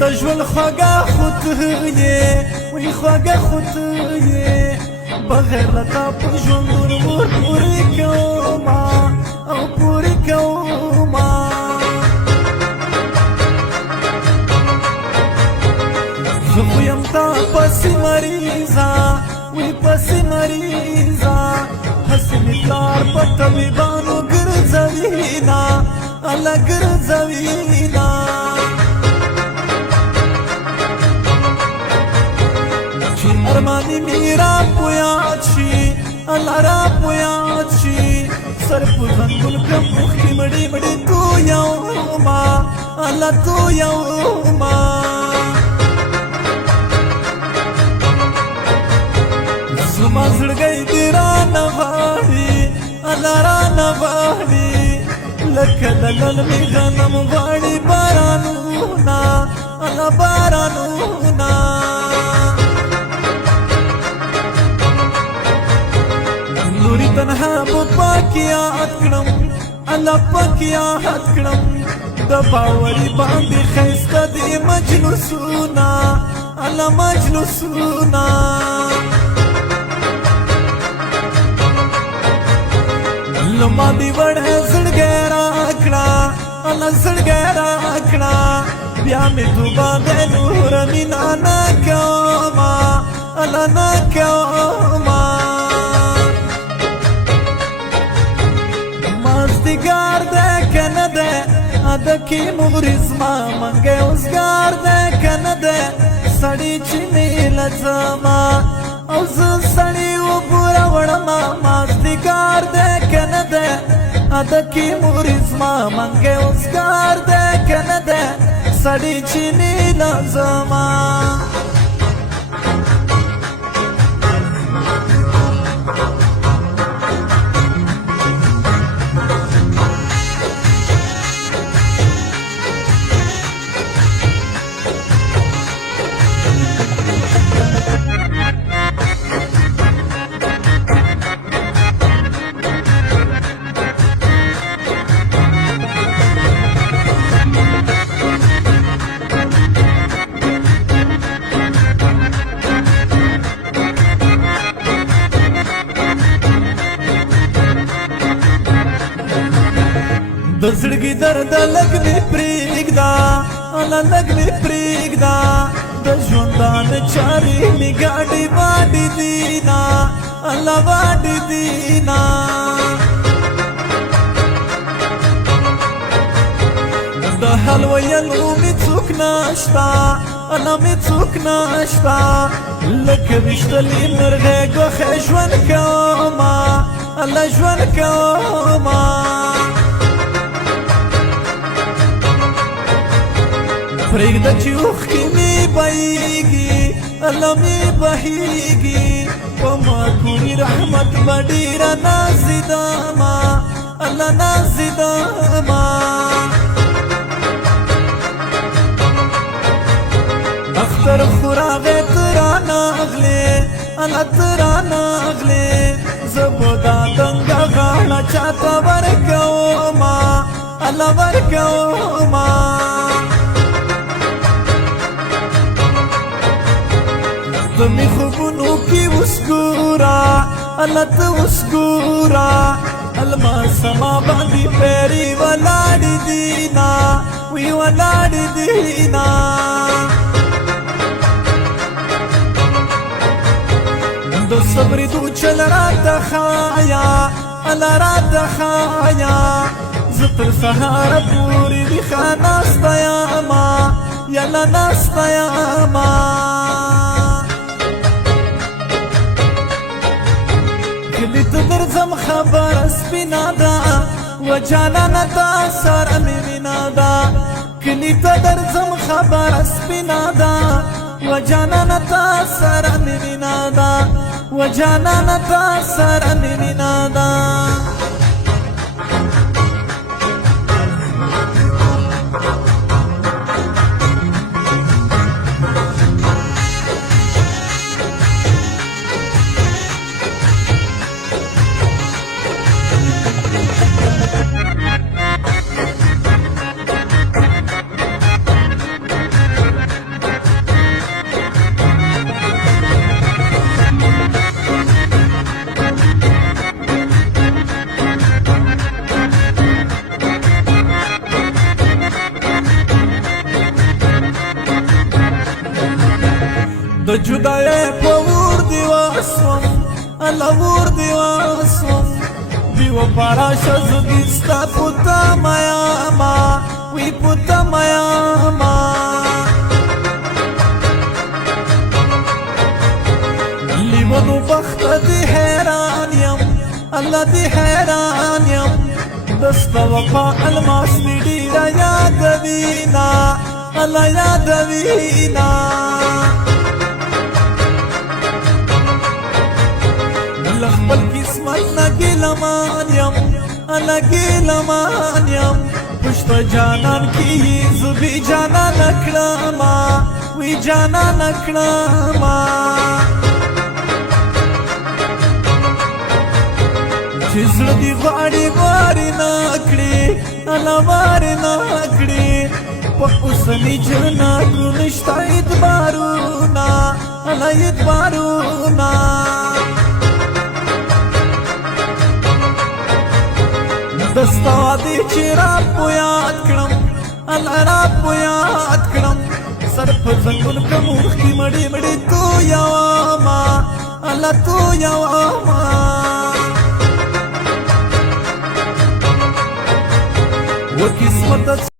د ژوند خوږه خو ته یې وایي خوږه خو ته یې بغیر له تا په ژوند ور پورې کومه او پورې کومه زه خو یم تا پسې مریضه وایي پسې مریضه هسې مې پلار په طبیبانو ګرځوینه الله ګرځوینه چې ارمانې مې را په یاد شي الله را په یاد شي سر په زنګون کړم اوښکې مړې مړې تویومه الله تویومه زما زړګی دې رانه غواړي الله رانه غواړي لکه د للمې غنم غواړي بارانونه الله بارانونه نوري تنها په پاک یاد کړم الله پاک یاد کړم د باوري باندې ښایسته دې مجلسونه الله مجلسونه لما دی وړه زړګی راکړه الله زړګی راکړه بیا مې توبه د نور مینا نه کومه الله نه کومه مازدیګر دی که نه دی ادکې مغري زما منګی اوزګار دی که نه دی سړی چې مې لځمه او زه سړی وګوره وړمه مازدیګر دی که نه دی ادکې مغري زما منګی اوزګار دی که نه دی سړی چې مې لځمه د زړګي درد لږ مې پرېږده الله لږ مې پرېږده د ژوندانه چارې مې ګاډې واډې دینه الله واډې دینه د حل ویلو مې څوک نشته الله مې څوک نشته لکه ویشتلې مرغۍ ګوښه ژوند کومه الله ژوند کومه پرېږده چې اوښکې مې بهیږي الله مې بهیږي په ماکوني رحمت به ډېره نازېدمه الله نازېدمه اختر خو راغی ته رانغلې الله ته رانغلې زه به دا دنګه غاړه چاته ورکومه الله ورکومه زمي خوبونو کې وسګورا الله ته وسګورا الماسما باندې پیری ولاړې دینا وی ولاړې دینا دو صبر دو چل راته خایا الله راته خایا زه تر سهاره پورې ویښه ناسته یمه یله ناسته یمه کلی ته درځم خبره سپینه ده و جانانه تا سره مې مینه ده کلی ته درځم خبره سپینه ده و جانانه تا سره مې مینه ده و جانانه تا سره مې مینه ده جدای پور دیواسم الور دیواسم دیو پاراش زگیستا پوتا مایاما وی پوتا مایاما لیونو بخت دی حیران یم الله دی حیران یم دستا وفا الماس می ډیره یادوینا الله یادوینا خپل قسمت نه ګیلمان یم الله ګیلمان یم پشت جانان کی زبی جانان کړما وی جانان کړما چې زړه دی غواړي غواړي نکړي الله واري نکړي په اوسني جناتو نشته اعتبارونه الله اعتبارونه دستا دی چې را په یاد کړم الله را په یاد کړم سر په زنګون کوم کی مړی مړی تو یا ما الله تو یا ما و قسمت